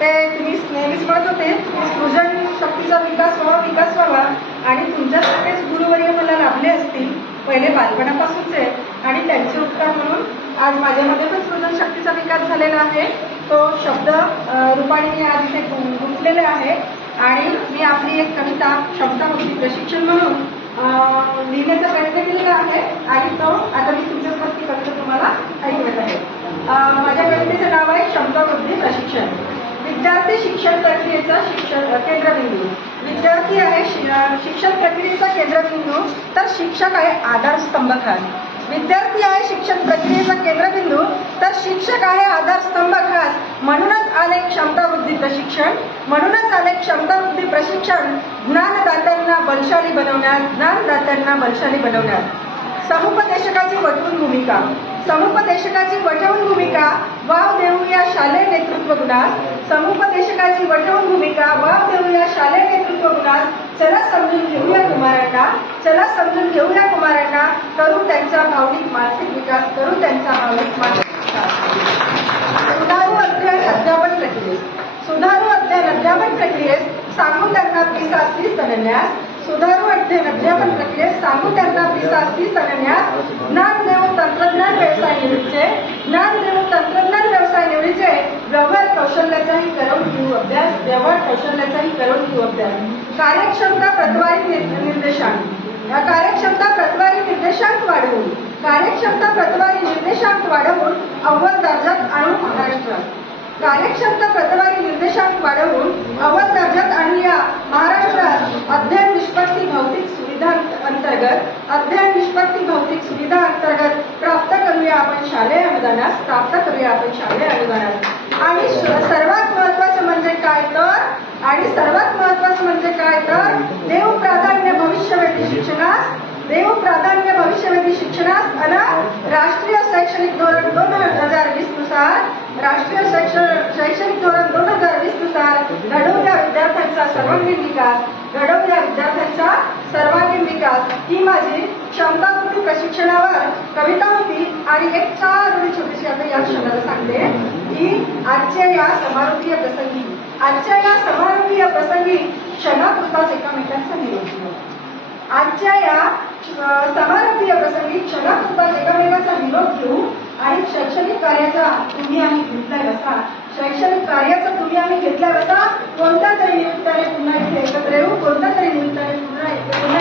ते तुम्ही नेहमीच म्हणत होते सृजन शक्तीचा विकास व्हावा आणि तुमच्यासारखेच गुरुवर्य मला लाभले असतील पहिले बालपणापासूनचे आणि त्यांचे उपकार म्हणून आज माझ्यामध्ये पण सृजन शक्तीचा विकास झालेला आहे। तो शब्द रूपाने मी आज इथे गुंतलेले आहे आणि मी आपली एक कविता क्षमता बुद्धी प्रशिक्षण म्हणून लिहिण्याचा प्रयत्न केलेला आहे आणि तो आता मी तुमच्यावरती कविता तुम्हाला ऐकवत आहे। माझ्या कवितेचं नाव आहे क्षमता बुद्धी प्रशिक्षण। विद्यार्थी शिक्षण प्रक्रियेचा केंद्रबिंदू। विद्यार्थी आहे शिक्षण प्रक्रियेचा केंद्रबिंदू तर शिक्षक आहे आधारस्तंभ खास। विद्यार्थी आहे शिक्षण प्रक्रियेचा केंद्रबिंदू तर शिक्षक आहे आधारस्तंभ खास। म्हणूनच आले क्षमता बुद्धी प्रशिक्षण, म्हणूनच आले क्षमता बुद्धी प्रशिक्षण ज्ञानदात्यांना बलशाली बनवण्यात, ज्ञानदात्यांना बलशाली बनवण्यात। समुपदेशकाची वटवून भूमिका। समुपदेशकाची वटवून भूमिका वाव देऊया शालेय नेतृत्व गुणास। समुपदेशकाची वटवून भूमिका वाव देऊया शालेय नेतृत्व गुणास। चला समजून घेऊया कुमारांना, चला समजून घेऊया कुमारांना, करू त्यांचा भावनिक मानसिक विकास, करू त्यांचा भावनिक मानसिक विकास। सुधारू अध्ययन अध्यापन प्रक्रियेस। सुधारू अध्ययन अध्यापन प्रक्रियेस सांगू त्यांना पिसासी सनन्यास। सुधारू अध्ययन अध्यापन प्रक्रियेस सांगू त्यांना पिसासी सनन्यास। ज्ञान देऊन तंत्रज्ञान व्यवसाय निवडीचे, ज्ञान देऊन तंत्रज्ञान व्यवसाय निवडीचे। व्यवहार कौशल्याचाही करून घेऊ अभ्यास, व्यवहार कौशल्याचाही करून घेऊ अभ्यास। कार्यक्षमता प्रतवारी निर्देशांक। कार्यक्षमता प्रतवारी निर्देशांक वाढवून, कार्यक्षमता प्रतवारी निर्देशांक वाढवून अव्वल दर्जात आणू महाराष्ट्रात। कार्यक्षमता प्रतवारी निर्देशांक वाढवून अव्वल दर्जात आणूया महाराष्ट्रात। अध्ययन निष्पत्ती भौतिक सुविधा अंतर्गत, अध्ययन निष्पत्ती भौतिक सुविधा अंतर्गत प्राप्त करूया आपण शालेय अनुदानास, प्राप्त करूया आपण शालेय अनुदानास। आणि सर्वात महत्वाचं म्हणजे काय तर, आणि सर्वात महत्वाचं म्हणजे काय तर देव प्राधान्य भविष्यवेधी शिक्षणास, देव प्राधान्य भविष्यवेधी शिक्षणास अन राष्ट्रीय शैक्षणिक धोरण 2020 नुसार, राष्ट्रीय शैक्षणिक धोरण 2020 नुसार घडवूया विद्यार्थ्यांचा सर्वांगीण विकास, घडवूया विद्यार्थ्यांचा सर्वांगीण विकास। ही माझी क्षमता बुद्धी प्रशिक्षणावर कविता होती आणि एक छोटीशी आता या क्षणाला सांगते की आजच्या या समारोपीय प्रसंगी, आजच्या या समारोपीय प्रसंगी क्षणापुरताच एकामेकांचा निरोप घेऊ। आजच्या या समारोपीय प्रसंगी क्षणापुरताच एकामेकांचा निरोप घेऊ आणि शैक्षणिक कार्याचा तुम्ही आम्ही घेतलाय बसा, शैक्षणिक कार्याचा तुम्ही आम्ही घेतलाय बसा। कोणत्या तरी निमित्ताने पुन्हा इथे एकत्र येऊ, कोणत्या तरी निमित्ताने पुन्हा